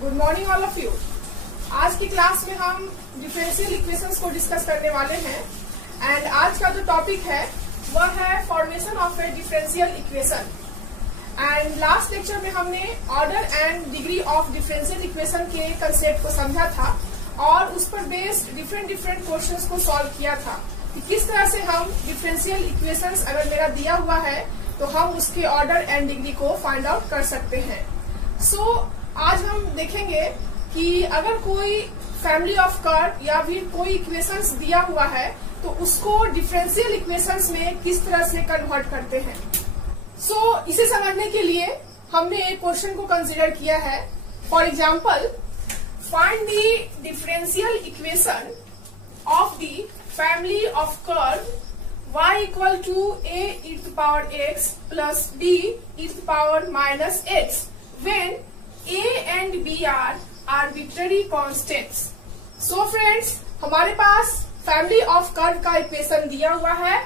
Good morning all of you. आज की class में हम डिफरेंशियल इक्वेशंस को डिस्कस करने वाले हैं एंड आज का जो टॉपिक है वह है formation of A differential equation. And last lecture में हमने order and degree of differential equation के कंसेप्ट को समझा था और उस पर बेस्ड डिफरेंट क्वेश्चंस को सॉल्व किया था कि किस तरह से हम डिफरेंशियल इक्वेशंस अगर मेरा दिया हुआ है तो हम उसके ऑर्डर एंड डिग्री को फाइंड आउट कर सकते हैं। सो आज हम देखेंगे कि अगर कोई फैमिली ऑफ कर्व या फिर कोई इक्वेशंस दिया हुआ है तो उसको डिफरेंशियल इक्वेशंस में किस तरह से कन्वर्ट करते हैं। सो इसे समझने के लिए हमने एक क्वेश्चन को कंसीडर किया है। For example, find the differential equation of the family of curve y equal to a e to the power x plus b e to the power minus x when a and b are arbitrary constants। So friends, हमारे पास family of curve का equation दिया हुआ है।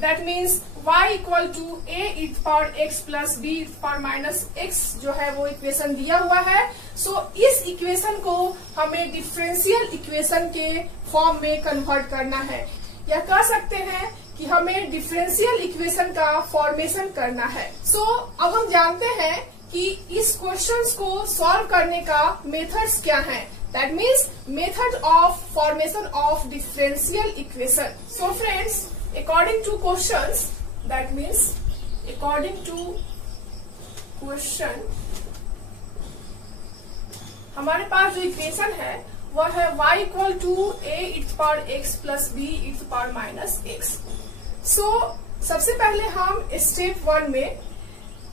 That means y equal to a e to the power x plus b e to the power minus x जो है वो equation दिया हुआ है। सो इस इक्वेशन को हमें डिफरेंशियल इक्वेशन के फॉर्म में कन्वर्ट करना है या कह सकते हैं कि हमें डिफरेंशियल इक्वेशन का फॉर्मेशन करना है। सो अब हम जानते हैं कि इस क्वेश्चंस को सॉल्व करने का मेथड्स क्या हैं। That means method of formation of differential equation. So friends, according to questions, that means according to question, हमारे पास जो इक्वेशन है वह है y equal to a e to the power x plus b e to the power minus x। सो सबसे पहले हम step 1 में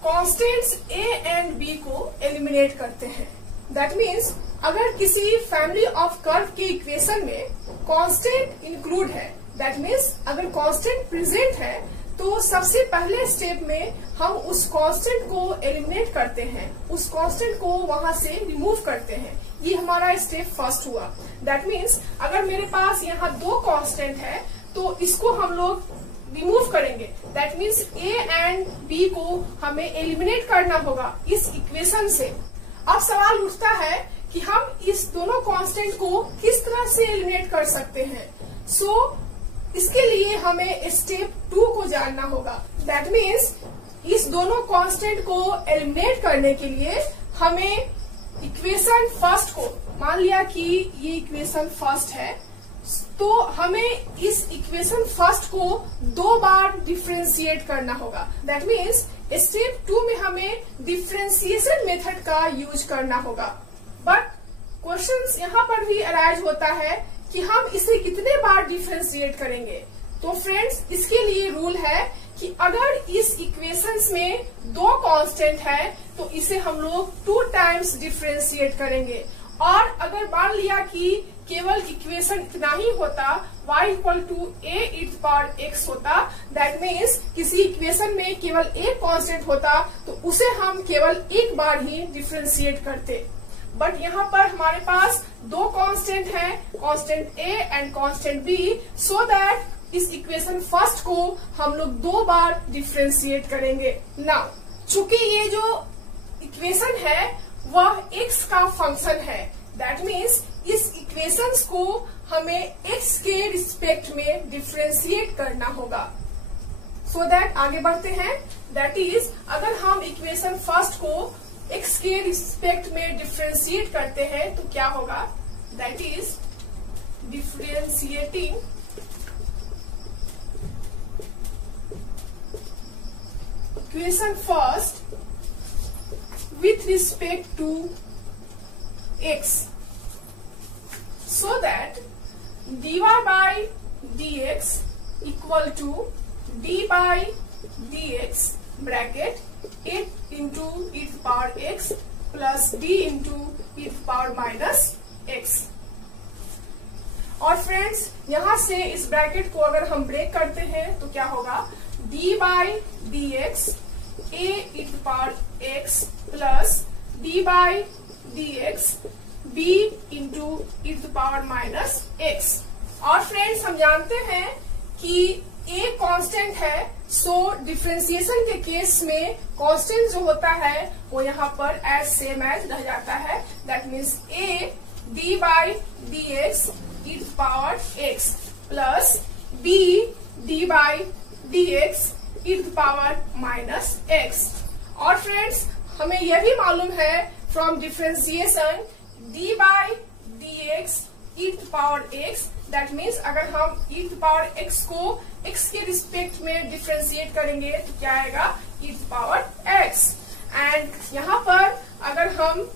कॉन्स्टेंट्स a एंड b को एलिमिनेट करते हैं। दैट मीन्स अगर किसी फैमिली ऑफ कर्व के इक्वेशन में कांस्टेंट इंक्लूड है, दैट मीन्स अगर कांस्टेंट प्रेजेंट है तो सबसे पहले स्टेप में हम उस कांस्टेंट को एलिमिनेट करते हैं, उस कांस्टेंट को वहां से रिमूव करते हैं। ये हमारा स्टेप फर्स्ट हुआ। दैट मीन्स अगर मेरे पास यहाँ दो कांस्टेंट है तो इसको हम लोग रिमूव करेंगे। That means a and b को हमें एलिमिनेट करना होगा इस इक्वेशन से। अब सवाल उठता है कि हम इस दोनों कांस्टेंट को किस तरह से एलिमिनेट कर सकते हैं। सो इसके लिए हमें स्टेप 2 को जानना होगा। दैट मीन्स इस दोनों कांस्टेंट को एलिमिनेट करने के लिए हमें इक्वेशन फर्स्ट को, मान लिया कि ये इक्वेशन फर्स्ट है, तो हमें इस इक्वेशन फर्स्ट को 2 बार डिफरेंशिएट करना होगा। दैट मीन्स स्टेप 2 में हमें डिफरेंशिएशन मेथड का यूज करना होगा। बट क्वेश्चंस यहाँ पर भी अराइज होता है कि हम इसे कितने बार डिफरेंशिएट करेंगे। तो फ्रेंड्स, इसके लिए रूल है कि अगर इस इक्वेशंस में 2 कांस्टेंट है तो इसे हम लोग 2 टाइम्स डिफरेंशिएट करेंगे। और अगर मान लिया कि केवल इक्वेशन इतना ही होता, y equal to a e to the power x होता, दैट मीन्स किसी इक्वेशन में केवल एक कांस्टेंट होता तो उसे हम केवल एक बार ही डिफरेंशिएट करते। बट यहाँ पर हमारे पास 2 कांस्टेंट हैं, constant a and constant b, so that इस इक्वेशन फर्स्ट को हम लोग 2 बार डिफरेंशिएट करेंगे। नाउ चूंकि ये जो इक्वेशन है वह x का फंक्शन है, दैट मीन्स इस इक्वेशंस को हमें x के रिस्पेक्ट में डिफरेंशिएट करना होगा। सो दैट आगे बढ़ते हैं। दैट इज अगर हम इक्वेशन फर्स्ट को x के रिस्पेक्ट में डिफरेंशिएट करते हैं तो क्या होगा। That is differentiating equation first with respect to x, so that dy by dx equal to d by dx bracket 8 into e to the power x plus d into e to the power minus x। और friends, यहाँ से इस bracket को अगर हम break करते हैं तो क्या होगा, d by dx a e to the power x plus d by dx b into e to the power minus x। और फ्रेंड्स, हम जानते हैं कि a कांस्टेंट है, सो डिफरेंशिएशन के केस में कांस्टेंट जो होता है वो यहाँ पर एज सेम एज रह जाता है। That means a d by dx e to power x plus b d by dx e to power minus x। और फ्रेंड्स हमें यह भी मालूम है from differentiation d by dx e to power x, that means अगर हम e to power x को x के रिस्पेक्ट में डिफरेंशिएट करेंगे तो क्या आएगा e to power x। And यहाँ पर अगर हम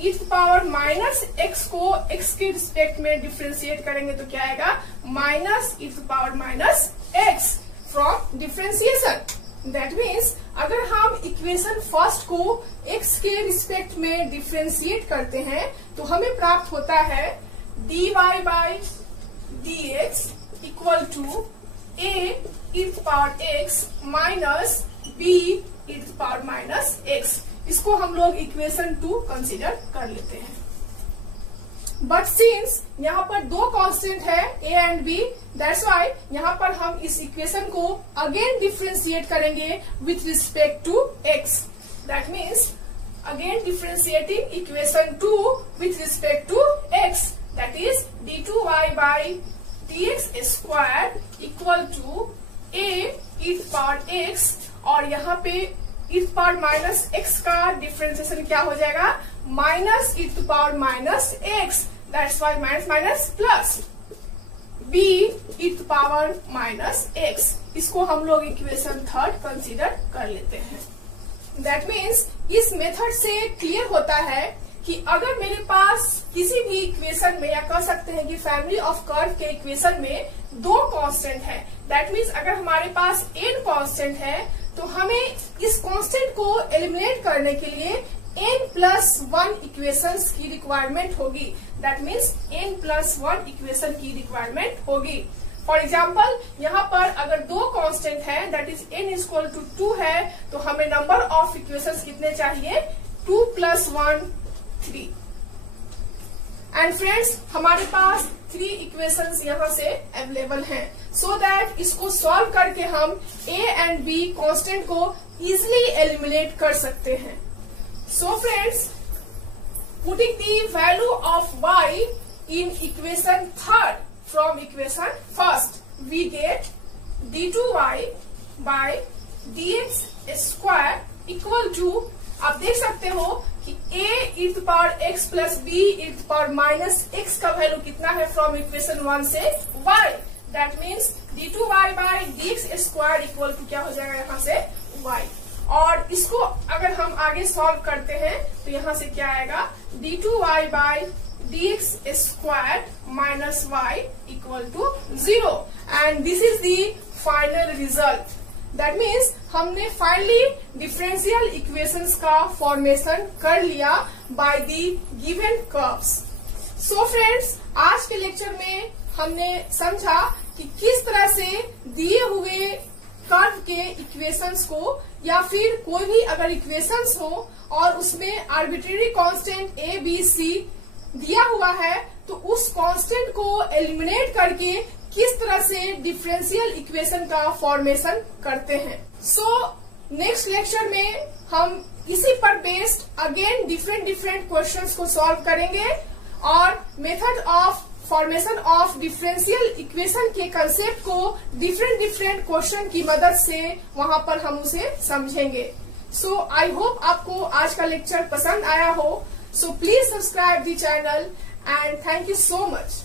e to power minus x को x के रिस्पेक्ट में डिफरेंशिएट करेंगे तो क्या आएगा minus e to power minus x from differentiation. That means अगर हम इक्वेशन फर्स्ट को x के रिस्पेक्ट में डिफरेंशिएट करते हैं तो हमें प्राप्त होता है dy by dx equal to a e to power x minus b e to power minus x। इसको हम लोग इक्वेशन 2 कंसीडर कर लेते हैं। बट सिंस यहाँ पर दो कांस्टेंट है a and b, that's why यहाँ पर हम इस इक्वेशन को अगेन डिफरेंशिएट करेंगे with respect to x। That means again differentiating equation 2 with respect to x, that is d2y by dx square equal to a e to power x, और यहाँ पे e to power minus x का differentiation क्या हो जाएगा minus e to power minus x, that's why minus minus plus b e to power minus x। इसको हम लोग इक्वेशन 3 कंसीडर कर लेते हैं। दैट मीन्स इस मेथड से क्लियर होता है कि अगर मेरे पास किसी भी इक्वेशन में, या कह सकते हैं कि फैमिली ऑफ कर्व के इक्वेशन में दो कांस्टेंट है, दैट मीन्स अगर हमारे पास n कांस्टेंट है तो हमें इस कांस्टेंट को एलिमिनेट करने के लिए n+1 इक्वेशंस की रिक्वायरमेंट होगी। दैट मीन्स n+1 इक्वेशन की रिक्वायरमेंट होगी। फॉर एग्जाम्पल यहाँ पर अगर दो कांस्टेंट है that is n equal to 2 है तो हमें नंबर ऑफ इक्वेशंस कितने चाहिए 2 + 1 3। एंड फ्रेंड्स हमारे पास 3 इक्वेशंस यहाँ से अवेलेबल हैं, सो दैट इसको सॉल्व करके हम a एंड b कांस्टेंट को इजिली एलिमिनेट कर सकते हैं। So friends putting the value of y in equation 3rd from equation first we get d2y by dx square equal to, आप देख सकते हो कि a e to power x plus b e to power minus x का value कितना है from equation 1 से y, that means d2y by dx square equal to क्या हो जाएगा यहाँ से y। और इसको अगर हम आगे सॉल्व करते हैं तो यहाँ से क्या आएगा d2y by dx square minus y equal to 0, and this is the final result. That means हमने फाइनली डिफरेंशियल इक्वेशंस का फॉर्मेशन कर लिया by the given curves. So friends आज के लेक्चर में हमने समझा कि किस तरह से दिए हुए कर्व के इक्वेशंस को, या फिर कोई भी अगर इक्वेशंस हो और उसमें arbitrary constant a b c दिया हुआ है तो उस कांस्टेंट को एलिमिनेट करके किस तरह से डिफरेंशियल इक्वेशन का फॉर्मेशन करते हैं। सो नेक्स्ट लेक्चर में हम इसी पर बेस्ड अगेन डिफरेंट क्वेश्चंस को सॉल्व करेंगे और method of formation of differential equation के कंसेप्ट को डिफरेंट क्वेश्चन की मदद से वहां पर हम उसे समझेंगे। सो आई होप आपको आज का लेक्चर पसंद आया हो। So please subscribe the channel and thank you so much.